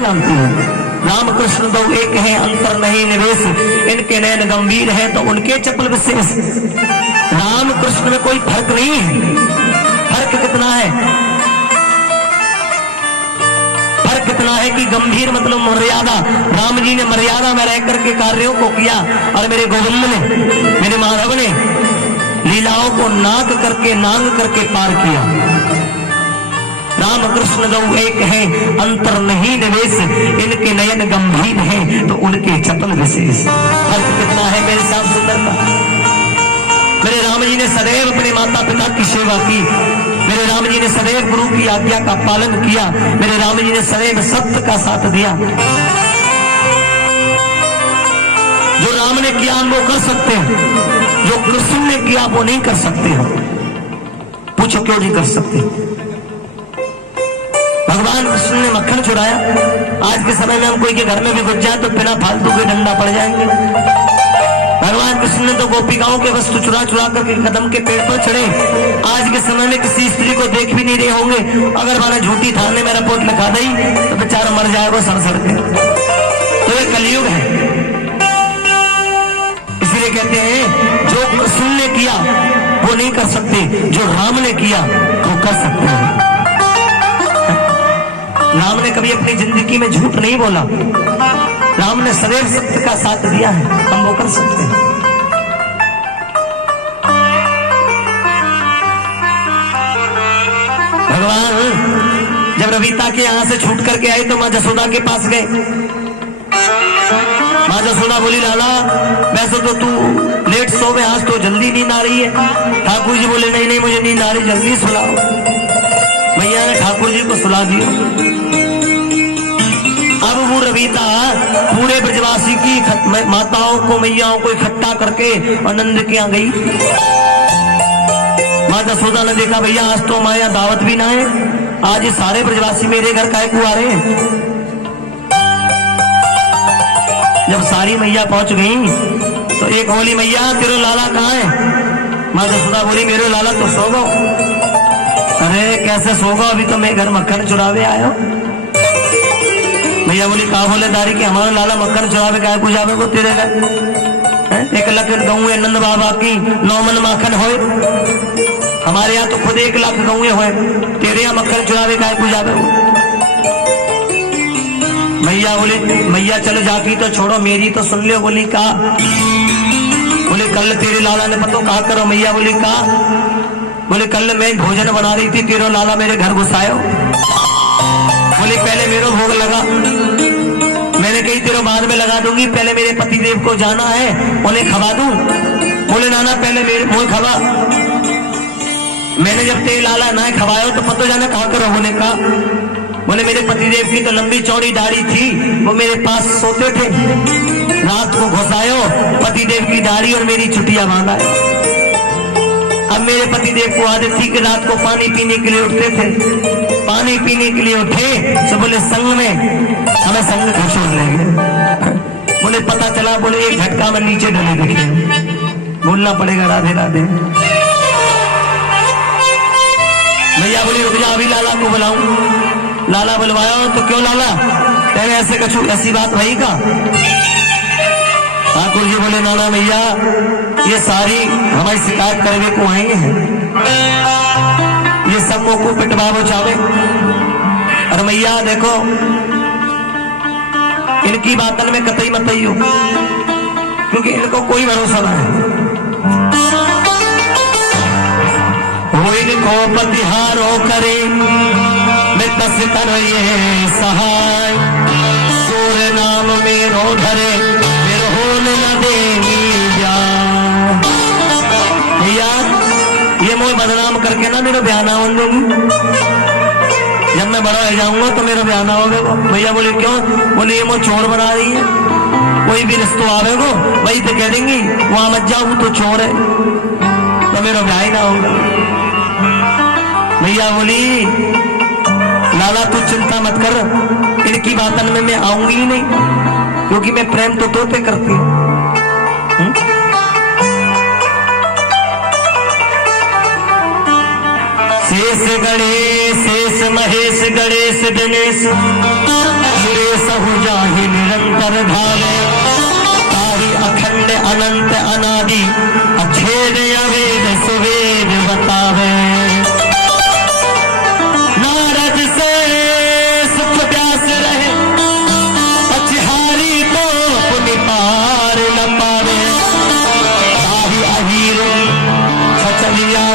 जानती हूँ। राम कृष्ण दो एक है, अंतर नहीं निवेश, इनके नयन गंभीर है तो उनके चपल विशेष। राम कृष्ण में कोई फर्क नहीं है। फर्क कितना है? फर्क कितना है कि गंभीर मतलब मर्यादा। राम जी ने मर्यादा में रह करके कार्यों को किया और मेरे गोविंद ने, मेरे माधव ने लीलाओं को नाग करके पार किया। राम कृष्ण दो एक है, अंतर नहीं निवेश, इनके नयन गंभीर हैं तो उनके चपल विशेष। फर्क कितना है मेरे साथ सुंदरता। मेरे राम जी ने सदैव अपने माता पिता की सेवा की। मेरे राम जी ने सदैव गुरु की आज्ञा का पालन किया। मेरे राम जी ने सदैव सत्य का साथ दिया। जो राम ने किया हम वो कर सकते हैं, जो कृष्ण ने किया वो नहीं कर सकते हो। पूछो क्यों नहीं कर सकते? भगवान कृष्ण ने मक्खन चुराया। आज के समय में हम कोई के घर में भी घुस जाए तो बिना फालतू के डंडा पड़ जाएंगे। भगवान कृष्ण ने तो गोपिकाओं के वस्तु चुरा करके कदम के पेड़ पर चढ़े। आज के समय में किसी स्त्री को देख भी नहीं रहे होंगे। अगर मैंने झूठी थाने में रिपोर्ट लिखा दी तो बेचारा मर जाएगा सड़ के। तो ये कलयुग है। इसलिए कहते हैं जो कृष्ण ने किया वो नहीं कर सकते, जो राम ने किया वो कर सकते हैं। राम ने कभी अपनी जिंदगी में झूठ नहीं बोला। राम ने सदैव सत्य का साथ दिया है, हम वो कर सकते हैं। भगवान जब रविता के यहां से छूट करके आए तो मां जसोदा के पास गए। मां जसोदा बोली लाला वैसे तो तू लेट सोवे, आज तो जल्दी नींद आ रही है। ठाकुर जी बोले नहीं मुझे नींद आ रही, जल्दी सुलाओ। मैया ने ठाकुर जी को सुला दिया। अब वो रविता पूरे ब्रजवासी की माताओं को मैयाओं को इकट्ठा करके और नंद के यहाँ गई। माँ जसोदा ने देखा भैया आज तो माया दावत भी ना है, आज ये सारे ब्रजवासी मेरे घर काहे को आ रहे हैं। जब सारी मैया पहुंच गई तो एक बोली मैया तेरे लाला कहाँ है? माँ जसोदा बोली मेरे लाला तो सो गो। अरे कैसे सो गो, अभी तो मैं घर मक्खन चुरावे आयो। भैया बोली कहा बोलेदारी कि हमारा लाला मक्खन चुरावे का पूजा में को तेरे घर 1 लाख गऊ है नंद बाबा की 9 मन माखन होए। हमारे यहाँ तो खुद 1 लाख गऊ होए, तेरे यहाँ मक्खन चुरावे का पूजा में। भैया बोले मैया चलो जाकी तो छोड़ो, मेरी तो सुन लियो। बोली कहा? बोले कल तेरे लाला ने पतो कहा करो। मैया बोली कहा? बोले कल मैं भोजन बना रही थी, तेरे लाला मेरे घर घुसायो। बोले पहले मेरे भोग लगा। मैंने कही तेरे बाद में लगा दूंगी, पहले मेरे पतिदेव को जाना है उन्हें खवा दूं। बोले नाना पहले मेरे मुंह खवा। मैंने जब तेरे लाला ना खवायो तो पतो जाना कहा करो। बोले कहा? बोले मेरे पतिदेव की तो लंबी चौड़ी दाढ़ी थी, वो मेरे पास सोते थे। रात को घुसायो, पतिदेव की दाढ़ी और मेरी छुट्टियां बांधा। अब मेरे पतिदेव को आदत थी कि रात को पानी पीने के लिए उठते थे। पानी पीने के लिए उठे तो बोले संग में हमें संग का छोड़ लेंगे। बोले पता चला, बोले एक झटका में नीचे डले दिखे। बोलना पड़ेगा राधे राधे। भैया बोली रुक जा अभी लाला को बुलाऊं। लाला बुलवाया तो क्यों लाला तेरे ऐसे कछु ऐसी बात वही का? ठाकुर जी बोले नाना भैया ये सारी हमारी शिकायत करने को आए हैं, ये सब को पिटवाओ चावे। और मैया देखो इनकी बातन में कतई मत हो, क्योंकि इनको कोई भरोसा ना है। वो इनको प्रतिहारो करे मैं तस कर ये सहाय, सूर्य नाम मेरो धरे फिर होल न देवी जा। भैया ये मुझे बदनाम करके ना मेरा ब्याह ना हो दूंगी। जब मैं बड़ा हो जाऊंगा तो मेरा ब्याह ना होगा। भैया बोले क्यों? बोले ये मुझे चोर बना रही है, कोई भी रिश्तो आवेगो वही तो कह देंगी वहां मत जाओ तो चोर है, तो मेरा ब्याह ही ना होगा। भैया बोली लाला तू चिंता मत कर, इनकी बातन में मैं आऊंगी ही नहीं, क्योंकि मैं प्रेम तो तोते करती हूँ। शेष गणेश शेष महेश गणेश दिनेश कहु जाहि निरंतर धावे, ताहि अखंड अनंत अनादि अछेद अवेद सुवेद बतावे। नारद से सुख प्यास रहे, पछहारी को पुनि पार न पावे। ताहि अहीर छचलिया,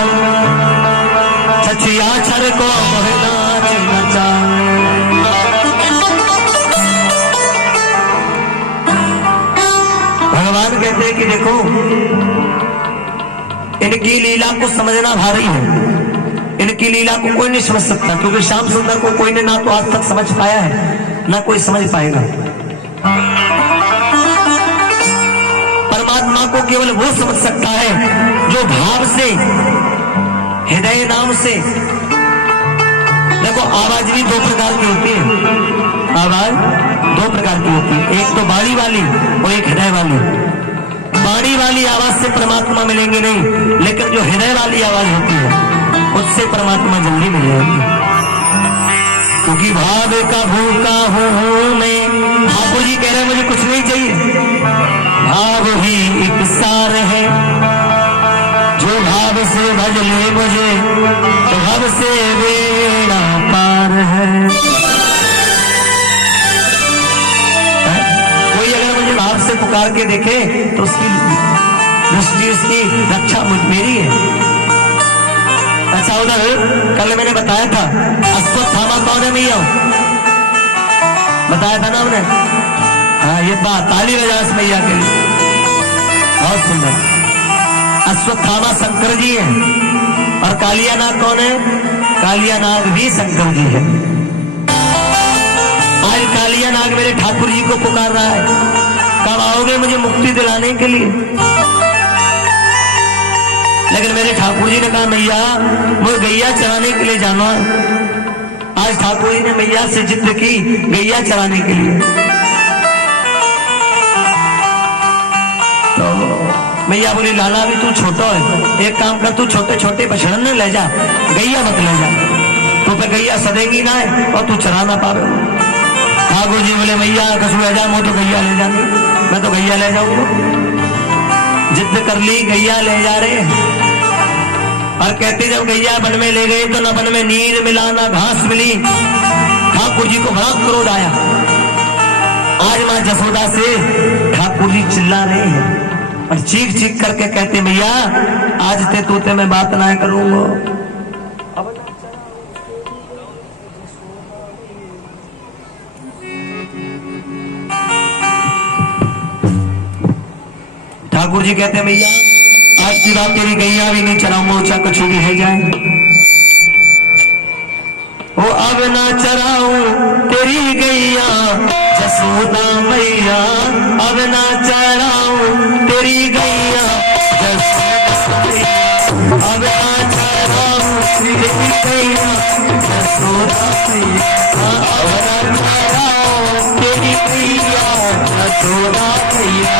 छछिया छर को मोह नाच नचावे। भगवान कहते हैं कि देखो, इनकी लीला को समझना भारी है। इनकी लीला को कोई नहीं समझ सकता, क्योंकि श्याम सुंदर को कोई ने ना तो आज तक समझ पाया है, ना कोई समझ पाएगा। परमात्मा को केवल वो समझ सकता है जो भाव से, हृदय नाम से। देखो, आवाज भी दो प्रकार की होती है। आवाज दो प्रकार की होती है, एक तो बाणी वाली और एक हृदय वाली। बाणी वाली आवाज से परमात्मा मिलेंगे नहीं, लेकिन जो हृदय वाली आवाज होती है उससे परमात्मा जल्दी मिल जाएगी। क्योंकि भाव का भूखा हूं मैं, ठाकुर जी कह रहे हैं मुझे कुछ नहीं चाहिए, भाव ही एक सार है। जो भाव से भज ले मुझे, तो भाव से बेड़ा पार है। कोई अगर मुझे भाव से पुकार के देखे तो उसकी दृष्टि, उसकी रक्षा मुझ मेरी है। अच्छा, उधर कल मैंने बताया था अश्वत्थामा कौन है मैया, बताया था ना हमने। हाँ, ये बात ताली बजा इस मैया के लिए, बहुत सुंदर। अश्वत्थामा शंकर जी हैं, और कालिया नाग कौन है? कालिया नाग भी शंकर जी है। आज कालिया नाग मेरे ठाकुर जी को पुकार रहा है, कब आओगे मुझे मुक्ति दिलाने के लिए? लेकिन मेरे ठाकुर जी ने कहा मैया मुझे गैया चराने के लिए जाना है। आज ठाकुर जी ने मैया से जिद की गैया चराने के लिए। तो मैया बोली लाला भी तू छोटा है, एक काम कर, तू छोटे छोटे बछड़न ने ले जा, गैया मत ले जा, तो पे गैया सदेगी ना है और तू चरा ना पावे। ठाकुर जी बोले मैया कसू ले जा, मैं तो गैया ले जाऊंगी, मैं तो गैया ले जाऊंगा। जिद कर ली, गैया ले जा रहे हैं। और कहते जब गैया वन में ले गए तो न वन में नीर मिला, ना घास मिली। ठाकुर जी को बड़ा क्रोध आया। आज मां जसोदा से ठाकुर जी चिल्ला रहे हैं और चीख चीख करके कहते मैया आज ते तूते मैं बात ना करूंगा। ठाकुर जी कहते मैया आज की रात तेरी गैया भी नहीं चराऊंगा, ऊंचा कछु भी है जाए। ओ अब ना चराऊं तेरी गैया जसोदा मैया, अब ना चराऊं तेरी गैया जसोदा मैया, अब ना चराऊं तेरी गैया जसोदा मैया, अब ना चराऊं तेरी गैया जसोदा मैया।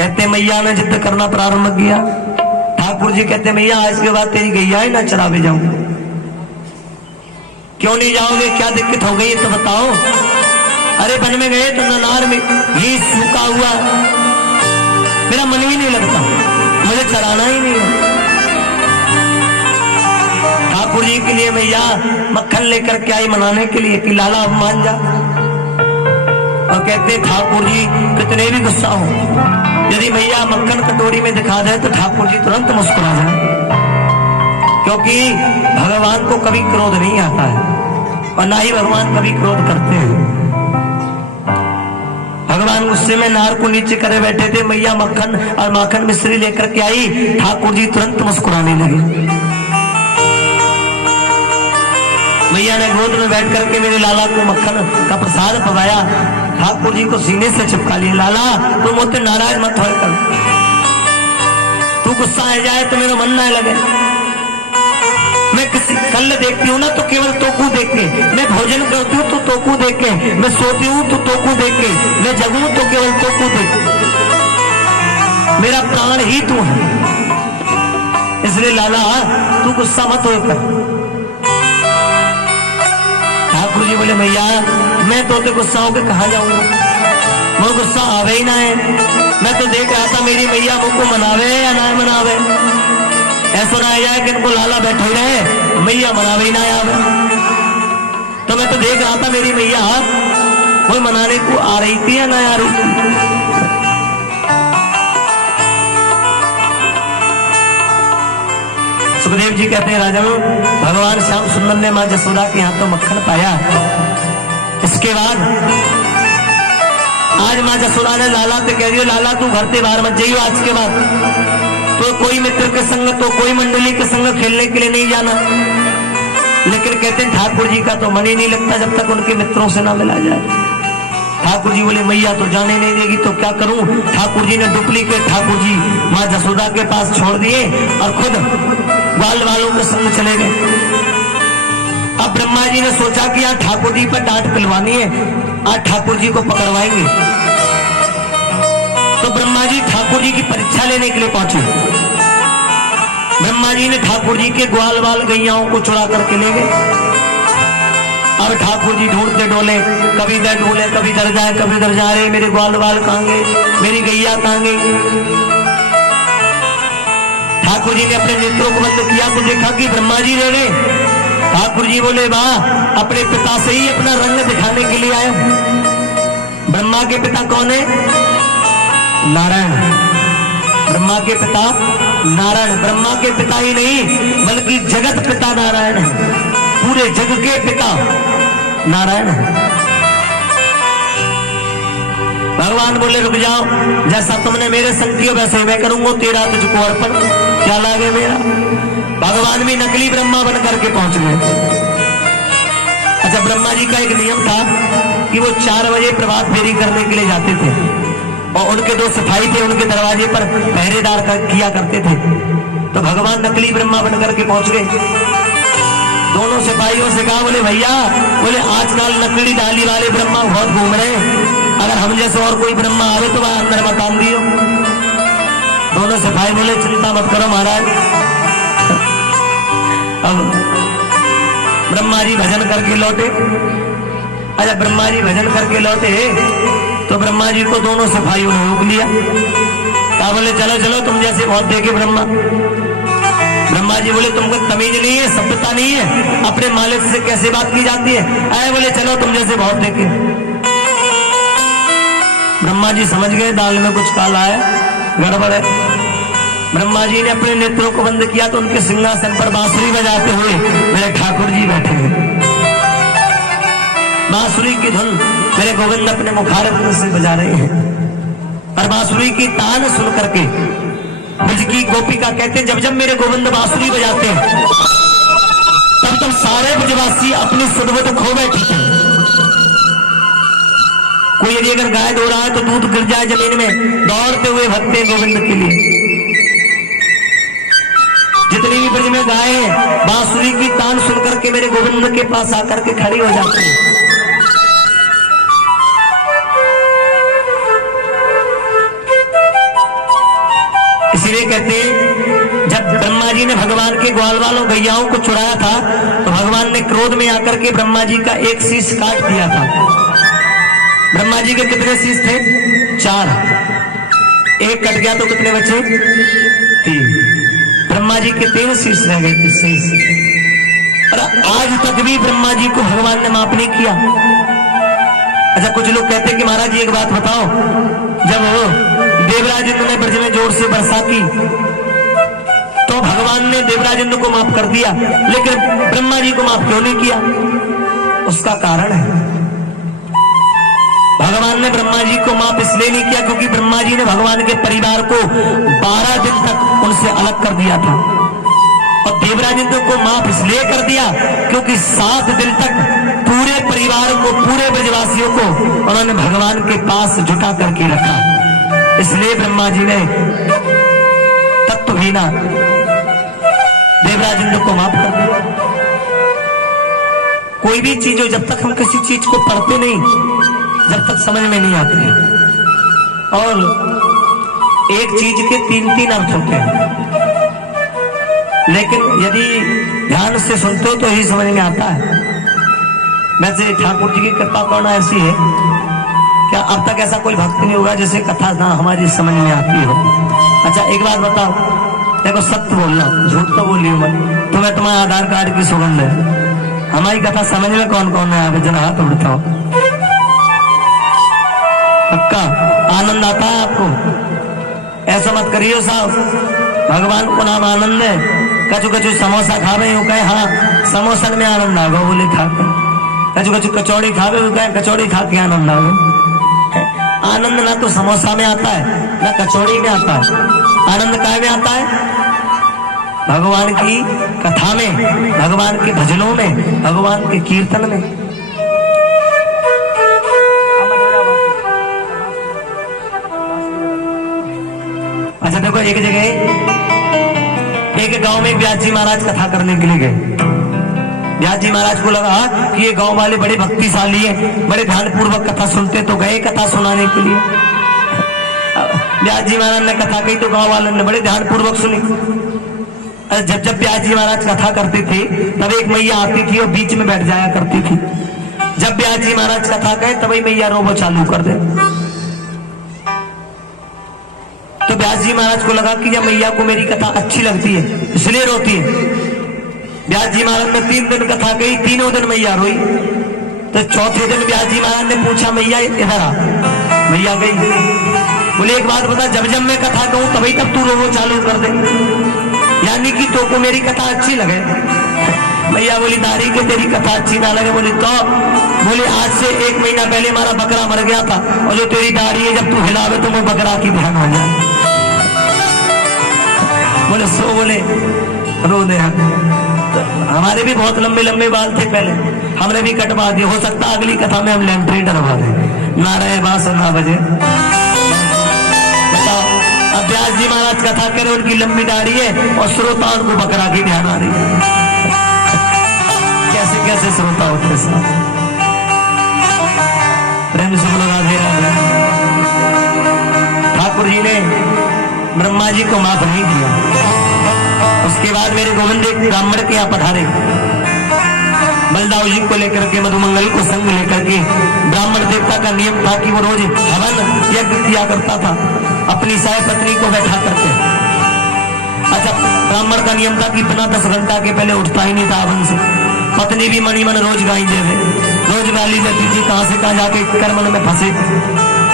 कहते मैया ने जिद करना प्रारंभ किया। ठाकुर जी कहते मैया आज के बाद तेरी गैया ही ना चरावे जाऊं। क्यों नहीं जाओगे, क्या दिक्कत हो गई तो बताओ। अरे वन में गए तो ननार में घी सूखा हुआ, मेरा मन ही नहीं लगता, मुझे चराना ही नहीं है। ठाकुर जी के लिए मैया मक्खन लेकर के आई मनाने के लिए कि लाला अब मान जा। और कहते ठाकुर जी कितने भी गुस्सा हो, यदि मैया मक्खन कटोरी में दिखा दे तो ठाकुर जी तुरंत मुस्कुरा जाए, क्योंकि भगवान को कभी क्रोध नहीं आता है और ना ही भगवान कभी क्रोध करते हैं। भगवान गुस्से में नार को नीचे करे बैठे थे, मैया मक्खन और माखन मिश्री लेकर के आई, ठाकुर जी तुरंत मुस्कुराने लगे। मैया ने गोद में बैठ करके मेरे लाला को मक्खन का प्रसाद पवाया, ठाकुर जी को सीने से चिपका लिया। लाला तुम मुझसे नाराज मत हो कर, तू गुस्सा आ जाए तो मेरा मन ना लगे। मैं किसी कल देखती हूँ ना तो केवल तोकू देख के, मैं भोजन करती हूँ तो तोकू देख के, मैं सोती हूँ तो तोकू देख के, मैं जगूं तो केवल तोकू देख के। मेरा प्राण ही तू है, इसलिए लाला तू गुस्सा मत हो कर। ठाकुर जी बोले मैया मैं तो गुस्सा होकर कहा जाऊंगा, वो गुस्सा आवे ही ना है। मैं तो देख रहा था मेरी मैया मुझको मनावे या ना मनावे, ऐसा ना आया कि इनको लाला बैठे रहे मैया मनावे ही ना आवे। तो मैं तो देख रहा था मेरी मैया वो मनाने को आ रही थी या ना आ रही थी। सुखदेव जी कहते हैं राजन भगवान श्याम सुंदर ने मां जसोदा के हाथों मक्खन पाया। इसके बाद आज मां जसोदा ने लाला से कह दिया लाला तू घर से बाहर मत जाइयो, आज के बाद तो कोई मित्र के संग तो कोई मंडली के संग खेलने के लिए नहीं जाना। लेकिन कहते हैं ठाकुर जी का तो मन ही नहीं लगता जब तक उनके मित्रों से ना मिला जाए। ठाकुर जी बोले मैया तो जाने नहीं देगी तो क्या करूं। ठाकुर जी ने डुप्लीकेट ठाकुर जी मां जसोदा के पास छोड़ दिए और खुद ग्वाल वालों के संग चले गए। अब ब्रह्मा जी ने सोचा कि यार ठाकुर जी पर डांट पिलवानी है, आज ठाकुर जी को पकड़वाएंगे। तो ब्रह्मा जी ठाकुर ठाकुर जी की परीक्षा लेने के लिए पहुंचे। ब्रह्मा जी ने ठाकुर जी के ग्वाल वाल गैयाओं को चुरा करके ले गए। अब ठाकुर जी ढूंढते डोले, कभी इधर डोले, कभी इधर जाए, कभी इधर जा रहे, मेरे ग्वाल वाल कहां गए, मेरी गैया कहां गई। ठाकुर जी ने अपने नेत्रों को बंद किया तो देखा कि ब्रह्मा जी रह गए। ठाकुर जी बोले, वाह, अपने पिता से ही अपना रंग दिखाने के लिए आया। ब्रह्मा के पिता कौन है? नारायण। ब्रह्मा के पिता नारायण। ब्रह्मा के पिता ही नहीं बल्कि जगत पिता नारायण है, पूरे जग के पिता नारायण है। भगवान बोले, रुक जाओ, जैसा तुमने मेरे संग किया वैसे मैं करूंगा, तेरा तुझको अर्पण, क्या लागे मेरा। भगवान भी नकली ब्रह्मा बन करके पहुंच गए। अच्छा, ब्रह्मा जी का एक नियम था कि वो 4 बजे प्रभात फेरी करने के लिए जाते थे और उनके 2 सिपाही थे, उनके दरवाजे पर पहरेदार किया करते थे। तो भगवान नकली ब्रह्मा बन करके पहुंच गए। दोनों सिपाहियों से कहा, बोले भैया, बोले आजकल नकली डाली वाले ब्रह्मा बहुत घूम रहे हैं, अगर हम जैसे और कोई ब्रह्मा आवे तो वह अंदर मकान दियो। दोनों सिपाही बोले, चिंता मत करो महाराज। अब ब्रह्मा जी भजन करके लौटे। अच्छा, ब्रह्मा जी भजन करके लौटे तो ब्रह्मा जी को दोनों सिपाहियों ने रोक लिया। कहा, बोले चलो चलो, तुम जैसे बहुत देखे ब्रह्मा। ब्रह्मा जी बोले, तुमको तमीज नहीं है, सभ्यता नहीं है, अपने मालिक से कैसे बात की जाती है। आए बोले, चलो तुम जैसे बहुत देखे। ब्रह्मा जी समझ गए दाल में कुछ काला है, गड़बड़ है। ब्रह्मा जी ने अपने नेत्रों को बंद किया तो उनके सिंहासन पर बांसुरी बजाते हुए मेरे ठाकुर जी बैठे हैं। बांसुरी की धुन मेरे गोविंद अपने मुखारविंद से बजा रहे हैं और बांसुरी की तान सुन करके ब्रज की गोपिका कहते, जब जब मेरे गोविंद बांसुरी बजाते हैं तब तब सारे ब्रजवासी अपनी सुधबुध खो बैठे थे। कोई यदि अगर गाय धो रहा है तो दूध गिर जाए जमीन में, दौड़ते हुए भगते गोविंद के लिए। जितनी भी ब्रज में गाय बांसुरी की तान सुन करके मेरे गोविंद के पास आकर के खड़ी हो जाती है। इसीलिए कहते हैं, जब ब्रह्मा जी ने भगवान के ग्वाल वालों गैयाओं को चुराया था तो भगवान ने क्रोध में आकर के ब्रह्मा जी का एक शीश काट दिया था। ब्रह्मा जी के कितने शीश थे? 4। एक कट गया तो कितने बचे? 3। ब्रह्मा जी के 3 शीश रह गए थे शेष। और आज तक भी ब्रह्मा जी को भगवान ने माफ नहीं किया। अच्छा, कुछ लोग कहते हैं कि महाराज जी एक बात बताओ, जब देवराज इंद्र ने ब्रज में जोर से वर्षा की तो भगवान ने देवराज इंद्र को माफ कर दिया, लेकिन ब्रह्मा जी को माफ क्यों नहीं किया? उसका कारण है, भगवान ने ब्रह्मा जी को माफ इसलिए नहीं किया क्योंकि ब्रह्मा जी ने भगवान के परिवार को 12 दिन तक उनसे अलग कर दिया था। और देवराज इंद्र को माफ इसलिए कर दिया क्योंकि 7 दिन तक पूरे परिवार को, पूरे ब्रजवासियों को उन्होंने भगवान के पास जुटा करके रखा। इसलिए ब्रह्मा जी ने तत्वहीना देवराज इंद्र को माफ कर दिया। कोई भी चीज हो, जब तक हम किसी चीज को पढ़ते नहीं, जब तक समझ में नहीं आती है। और एक चीज के 3-3 अर्थ होते हैं, लेकिन यदि ध्यान से सुनते हो तो ही समझ में आता है। वैसे ठाकुर जी की कृपा करना ऐसी है, क्या अब तक ऐसा कोई भक्त नहीं होगा जिसे कथा ना हमारी समझ में आती हो। अच्छा, एक बात बताओ, देखो सत्य बोलना, झूठ तो बोलियो मत। तुम्हें तुम्हारे आधार कार्ड की सुगंध है, हमारी कथा समझ में कौन कौन है? आप जरा हाथ उठाओ। पक्का आनंद आता है आपको? ऐसा मत करियो साहब, भगवान को नाम आनंद है। कचू कचू समोसा खावे हो कहे, हाँ समोसन में आनंद आ गो, बोले खा के। कचू कचू कचौड़ी खावे हो कहे, कचौड़ी खा के आनंद आ गो। आनंद ना तो समोसा में आता है ना कचौड़ी में आता है, आनंद काय में आता है? भगवान की कथा में, भगवान के भजनों में, भगवान के कीर्तन में। अच्छा देखो, एक जगह एक गांव में व्यास जी महाराज कथा करने के लिए गए। व्यास जी महाराज को लगा कि ये गांव वाले बड़े भक्तिशाली हैं, बड़े ध्यान पूर्वक कथा सुनते, तो गए कथा सुनाने के लिए। व्यास जी महाराज ने कथा कही तो गांव वालों ने बड़े ध्यान पूर्वक सुनी। अरे जब जब व्यास जी महाराज कथा करते थे तब एक मैया आती थी और बीच में बैठ जाया करती थी। जब व्यास जी महाराज कथा कहे तभी मैया रोबो चालू कर दे। तो व्यास जी महाराज को लगा कि जब मैया को मेरी कथा अच्छी लगती है इसलिए रोती है। व्यास जी महाराज ने 3 दिन कथा कही, तीनों दिन मैया रोई। तो चौथे दिन व्यास जी महाराज ने पूछा मैया इधर आ। मैया गई, बोले एक बात बता, जब जब मैं कथा कहूं तभी तब तू रोबो चालू कर दे, यानी कि तो को मेरी कथा अच्छी लगे। मैया बोली नारी के तेरी कथा अच्छी ना लगे। बोली तो बोले आज से 1 महीना पहले हमारा बकरा मर गया था और जो तेरी दाढ़ी है जब तू हिलावे तो मैं बकरा की ध्यान हो जाए। बोले सो बोले रो दे। तो हमारे भी बहुत लंबे लंबे बाल थे पहले, हमने भी कटवा दिए। हो सकता अगली कथा में हम लैंट्री डरवा दें, ना रहे बांस ना बजे। बताओ, अब व्यास जी महाराज कथा करे, उनकी लंबी दाढ़ी है और श्रोताओं को बकरा की ध्यान आ रही है। कैसे कैसे श्रोता होते साहब, प्रेम से बोलो राधे राधे। ठाकुर जी ने ब्रह्मा जी को माफ नहीं किया। उसके बाद मेरे गोविंद एक ब्राह्मण के यहाँ पधारे, बलदाऊ जी को लेकर के, मधुमंगल को संग लेकर के। ब्राह्मण देवता का नियम था कि वो रोज हवन यज्ञ किया करता था अपनी सह पत्नी को बैठा करके। अच्छा, ब्राह्मण का नियम था कि बिना 10 घंटा के पहले उठता ही नहीं था हवन से। पत्नी भी मनी मन रोज गाई देवे, रोज गाली देती थी, कहां से कहां जाके कर्मन में फंसे,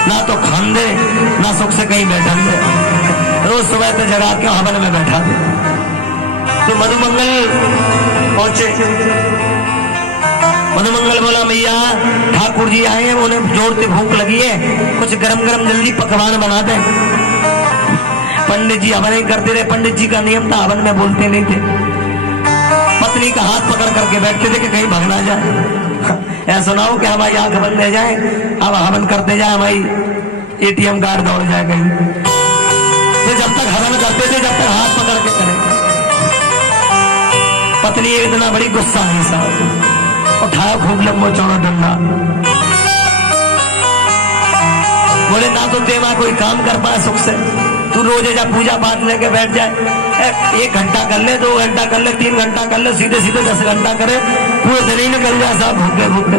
ना तो खान दे ना सुख से कहीं बैठा दे, रोज सुबह तो जगा के हवन में बैठा दे। तो मधुमंगल पहुंचे। मधुमंगल बोला मैया ठाकुर जी आए हैं, उन्हें जोर से भूख लगी है, कुछ गरम गरम जल्दी पकवान बना दे। पंडित जी हवन ही करते रहे। पंडित जी का नियम था हवन में बोलते नहीं थे। पत्नी का हाथ पकड़ करके बैठते थे कि कहीं भाग ना जाए। ऐसा ना हो कि हमारी आंख बंद रह जाए, अब हवन करते जाए हमारी ATM कार्ड दौड़ जाए कहीं। तो जब तक हवन करते थे जब तक हाथ पकड़ के करें। पत्नी इतना बड़ी गुस्सा नहीं साहब, उठाया खूब लंबो चौड़ा डंडा। बोले ना तो तेरा कोई काम कर पाए सुख से, तू रोज जा पूजा पाठ लेके बैठ जाए। 1 घंटा कर ले, 2 घंटा कर ले, 3 घंटा कर ले, सीधे सीधे 10 घंटा करे, पूरे दिन ही निकल जाए साहब भूखे भूखे।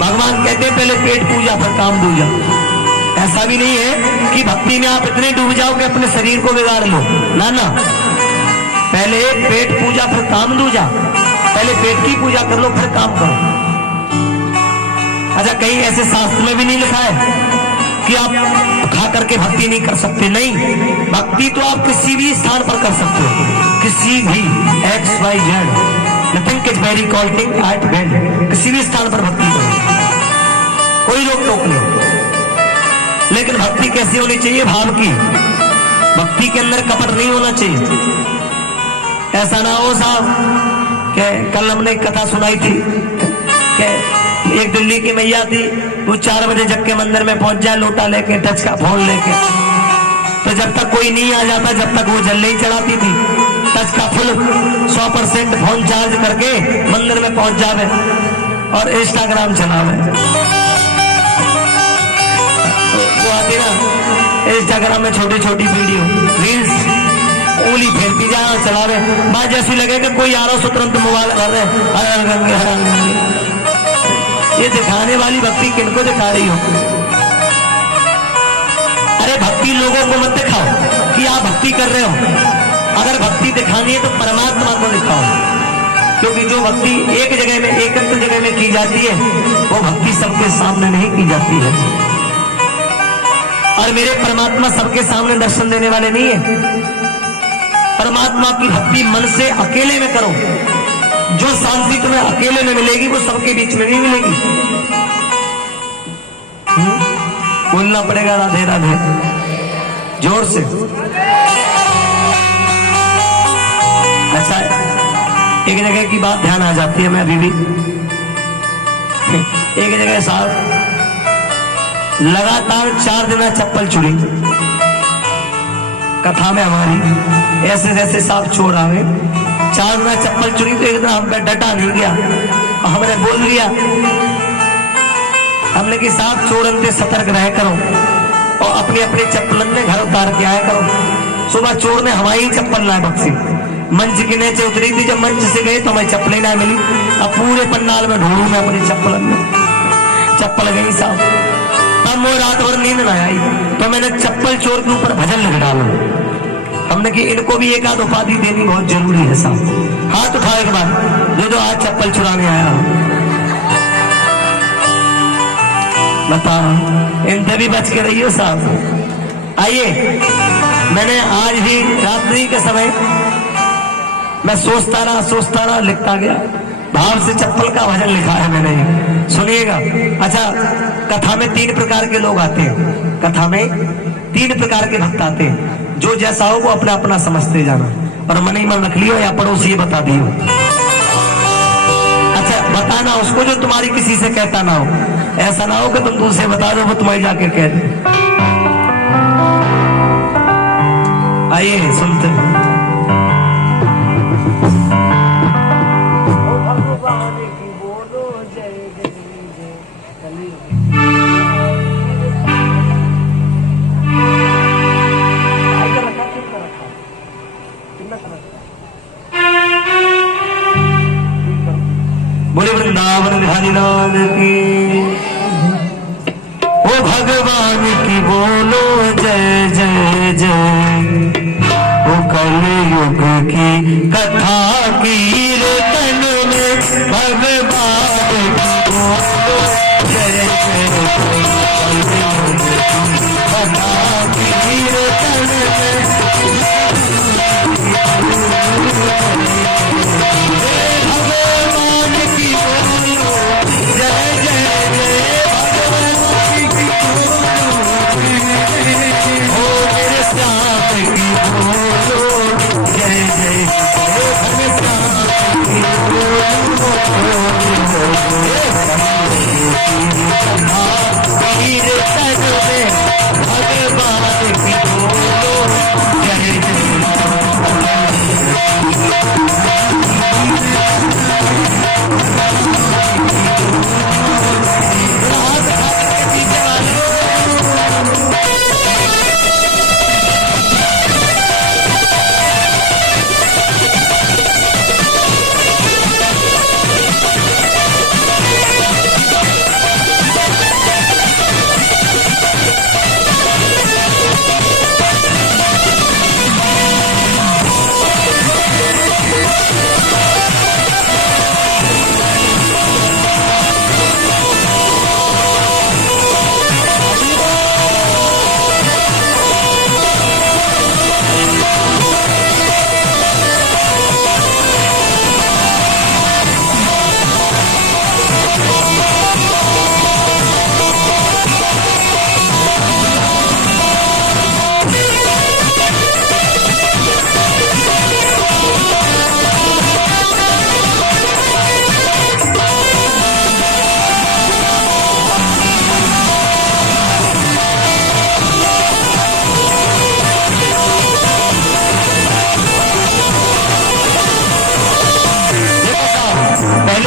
भगवान कहते पहले पेट पूजा फिर काम दूजा। ऐसा भी नहीं है कि भक्ति में आप इतने डूब जाओ कि अपने शरीर को बिगाड़ लो, ना ना। पहले पेट पूजा फिर काम दूजा। पहले पेट की पूजा कर लो फिर काम करो। अच्छा, कहीं ऐसे शास्त्र में भी नहीं लिखा है कि आप खा करके भक्ति नहीं कर सकते। नहीं, भक्ति तो आप किसी भी स्थान पर कर सकते हो, किसी भी XYZ, nothing is very colting at bed, किसी भी स्थान पर भक्ति करो, कोई रोक टोक नहीं। लेकिन भक्ति कैसी होनी चाहिए? भाव की। भक्ति के अंदर कपट नहीं होना चाहिए। ऐसा ना हो साहब कि कल हमने एक कथा सुनाई थी कि एक दिल्ली की मैया थी, वो 4 बजे जग के मंदिर में पहुंच जाए लोटा लेके, टच का फोन लेके। तो जब तक कोई नहीं आ जाता जब तक वो जल नहीं चढ़ाती थी। टच का फुल 100% फोन चार्ज करके मंदिर में पहुंच जावे और इंस्टाग्राम चलावे। वो आती ना इंस्टाग्राम में छोटी छोटी वीडियो रील्स, उंगली फेरती जाए चलावे। बात जैसी लगे कि कोई आ रहा हो तुरंत मोबाइल कर रहे। ये दिखाने वाली भक्ति किनको दिखा रही हो? अरे भक्ति लोगों को मत दिखाओ कि आप भक्ति कर रहे हो। अगर भक्ति दिखानी है तो परमात्मा को दिखाओ, क्योंकि जो भक्ति एक जगह में, एकत्र जगह में की जाती है वो भक्ति सबके सामने नहीं की जाती है। और मेरे परमात्मा सबके सामने दर्शन देने वाले नहीं है। परमात्मा की भक्ति मन से अकेले में करो। जो शांति तुम्हें अकेले में मिलेगी वो सबके बीच में नहीं मिलेगी। बोलना पड़ेगा राधे राधे जोर से। अच्छा, एक जगह की बात ध्यान आ जाती है, मैं अभी भी एक जगह साहब लगातार 4 दिन चप्पल चुरी। कथा में हमारी ऐसे जैसे साहब चोर आ गए, 4 दिन चप्पल चुरी। तो एक दिन हम पे डटा नहीं गया, हमने बोल दिया, हमने कि साहब चोरन से सतर्क रह करो। और अपने अपने चप्पलन में घर उतार के आया करो। सुबह चोर ने हमारी चप्पल ला बक्सी, मंच के नीचे उतरी थी, जब मंच से गए तो हमें चप्पलें ना मिली। अब पूरे पंडाल में ढूंढू मैं अपनी चप्पल में, चप्पल गई साहब। अब वो रात भर नींद ना आई तो मैंने चप्पल चोर के ऊपर भजन लिख डाला। हमने कि इनको भी एक आध उपाधि देनी बहुत जरूरी है साहब। हाथ उठाओ एक बार जो आज चप्पल चुराने आया हो, बताओ इनसे भी बच के रहिए साहब। आइए, मैंने आज ही रात्रि के समय मैं सोचता रहा लिखता गया, भाव से चप्पल का भजन लिखा है मैंने, सुनिएगा। अच्छा, कथा में 3 प्रकार के लोग आते हैं, कथा में 3 प्रकार के भक्त आते हैं। जो जैसा हो वो अपना अपना समझते जाना, और मन ही मन रख लियो या पड़ोसी बता दियो। अच्छा, बताना उसको जो तुम्हारी किसी से कहता ना हो, ऐसा ना हो कि तुम दूसरे बता दो वो तुम्हारी जाके कह दे। आइए सुनते हैं। बोले वृंदावन बिहारी लाल की, ओ भगवान की बोलो जय जय जय। ओ कलयुग की कथा कीर्तन में भगवान की बोलो जय जय जय। कलयुग की कथा कीर्तन में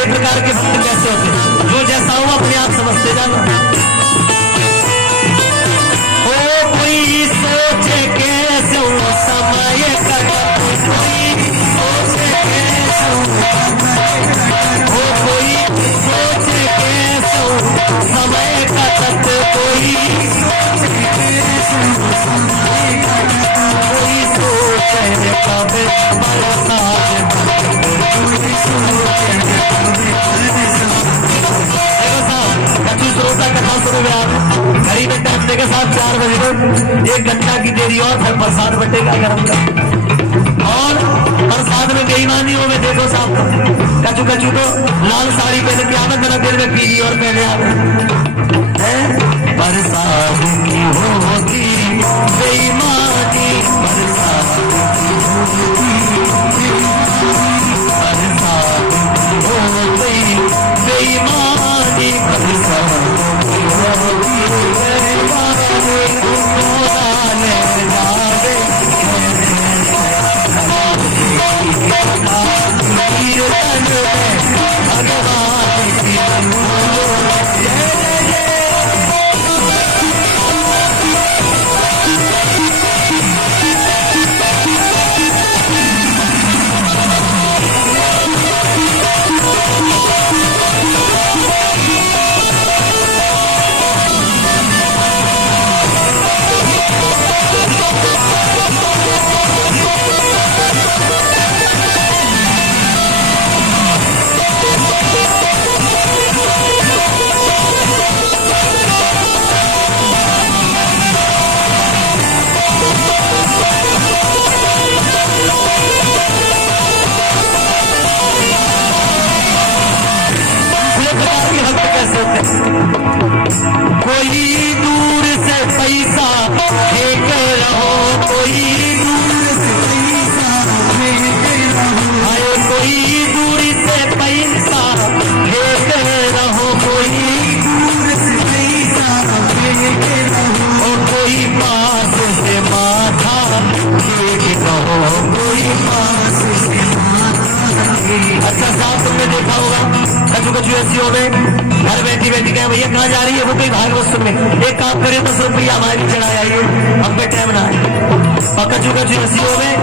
प्रकार के भक्त कैसे होते हैं, जो जैसा हो अपने आप समझते जाना। ओ कोई सोचे कैसे समय कटत, कोई सोचे कैसे, ओ कोई सोचे कैसे समय कटत, कोई सोचे कब बरसात, श्रोता कथा शुरू हुआ करीब टाइम के साथ 4 बजे एक घंटा की देरी और फिर प्रसाद बटेगा गरम का। और प्रसाद में बेईमानी हो में देखो साहब, कचू कचू तो लाल साड़ी पहने के आवे, मेरा देर में पीली और पहने आवे। प्रसाद की होती बेईमानी, प्रसाद हो गई बेईमानी, भगवान फेंक रहो कोई आए कोई दूरी से पैसा फेंक रहो कोई और कोई पास से माथा फेंक रहो कोई पास से अच्छा साहब तुमने देखा होगा कछु कछु ऐसी हो गए घर बैठी बैठी कहे भैया कहाँ जा रही है वो कोई भागवत सुनने एक काम करे 10 रुपया हमारी चढ़ा आइए हम पे टाइम ना आए और कछु कछु ऐसी हो गए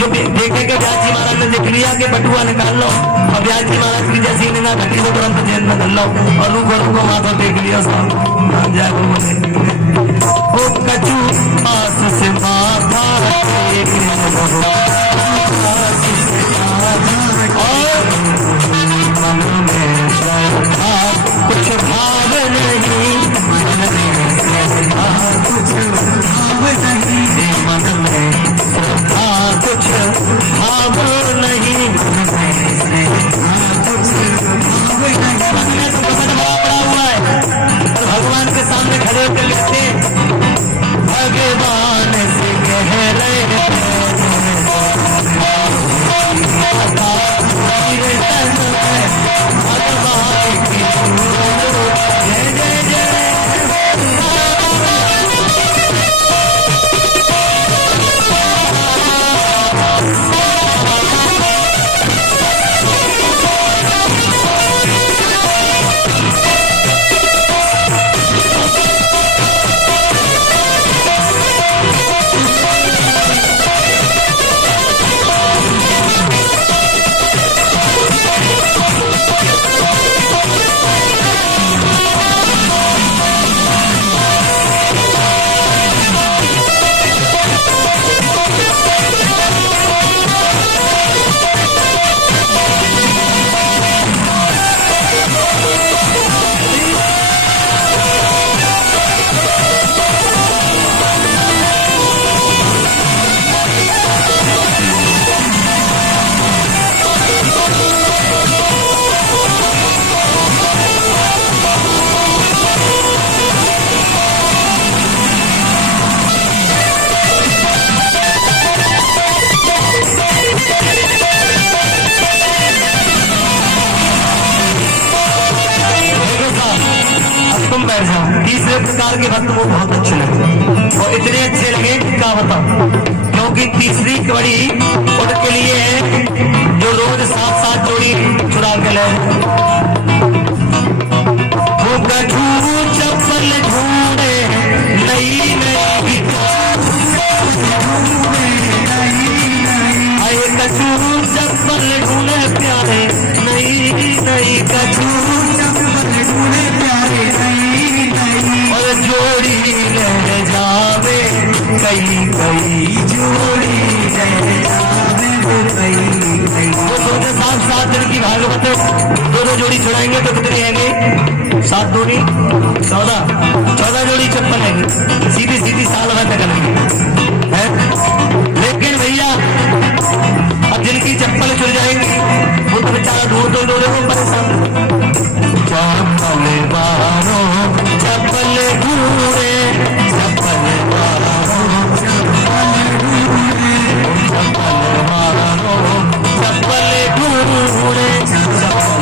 जो देखे के ब्याज जी महाराज ने देख लिया कि बटुआ निकाल लो और ब्याज जी महाराज की जैसी निगाह घटी तो तुरंत जेल में धल लो और रूप को माथा देख लिया साहब जय वो कछु आस से माथा कुछ भाव नहीं मन में कुछ भाव नहीं पड़ा हुआ है और भगवान के सामने खड़े होकर लिखते भगवान से कह रहे तीसरे प्रकार के भक्त वो बहुत अच्छे लगे और इतने अच्छे लगे क्या बताऊं क्योंकि तीसरी कड़ी उनके लिए जो रोज 7-7 जोड़ी चुरा के ले वो कछु चप्पल ढूंढे नई नई आए कछु चप्पल ढूंढे प्यारे नई नई कछु चप्पल ढूंढे प्यारे और जोड़ी रह जावे कई कई जोड़ी रह जावे कई वो 7 दिन की भागवत 2 जोड़ी छुड़ाएंगे तो कितने आएंगे 7 दूनी 14 जोड़ी चप्पल आएंगी सीधी सीधी साल भर निकलेंगे लेकिन भैया अब जिनकी चप्पल छुड़ जाएंगी वो तो बेचारा ढूंढ दो रहे हो परेशान चप्पल मारो चप्पल ढूंढे चप्पल मारो चप्पल मारो चप्पल ढूंढे चप्पल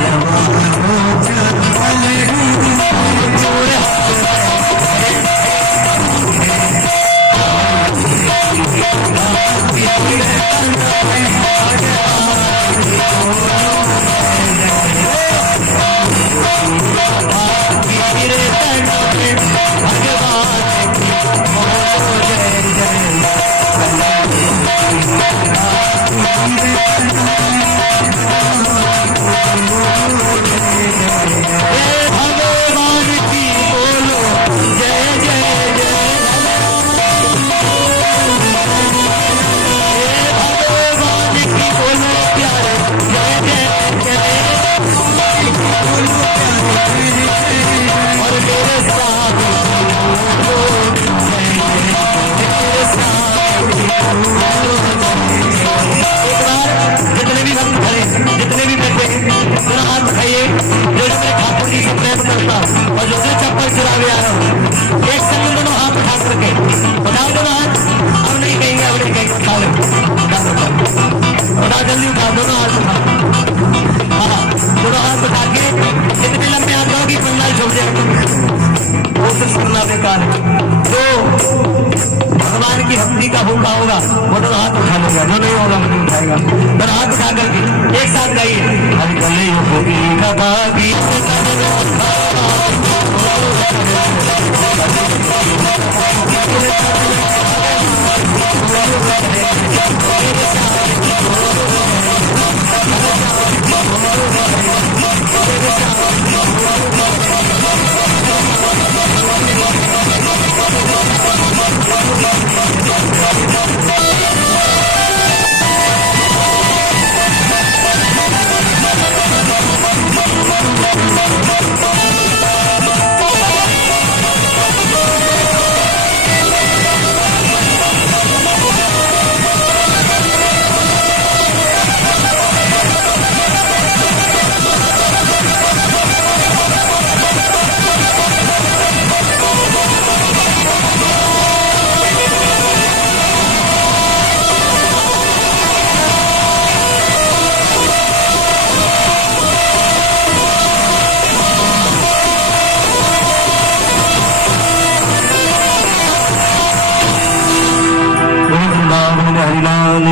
भी हफ्ती का भूखा होगा वो तो हाथ उठा लेगा, जो नहीं होगा वो नहीं उठाएगा। तो हाथ उठा करके एक साथ गाइए, हर गले होगी का बागी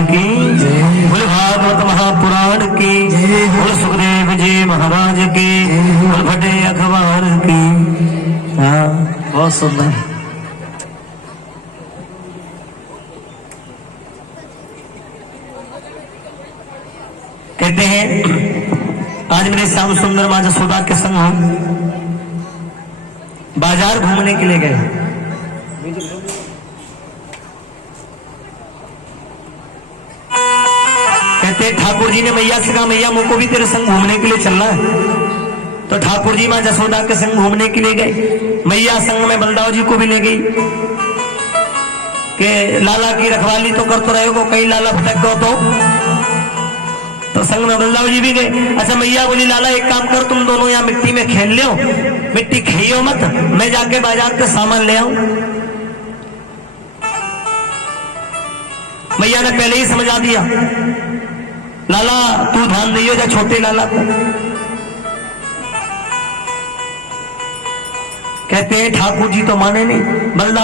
की, बोले भागवत महापुराण की, बोले सुखदेव जी महाराज की, बोले फटे अखबार की। हाँ, बहुत सुंदर। कहते हैं आज मेरे श्याम सुंदर मां जसोदा के संग हम बाजार घूमने के लिए गए। कहते ठाकुर जी ने मैया से कहा, मैया मुझको भी तेरे संग घूमने के लिए चलना है। तो ठाकुर जी मां जसोदा के संग घूमने के लिए गए। मैया संग में बलदाव जी को भी ले गई कि लाला की रखवाली तो कर तो रहे हो, कहीं लाला भटक गो तो संग में बलदाव जी भी गए। अच्छा मैया बोली, लाला एक काम कर, तुम दोनों यहाँ मिट्टी में खेल लो, मिट्टी खाइयो मत, मैं जाके बाजार से सामान ले आऊं। मैया ने पहले ही समझा दिया, लाला तू ध्यान दियो जा छोटे लाला को। कहते हैं ठाकुर जी तो माने नहीं, बलदाव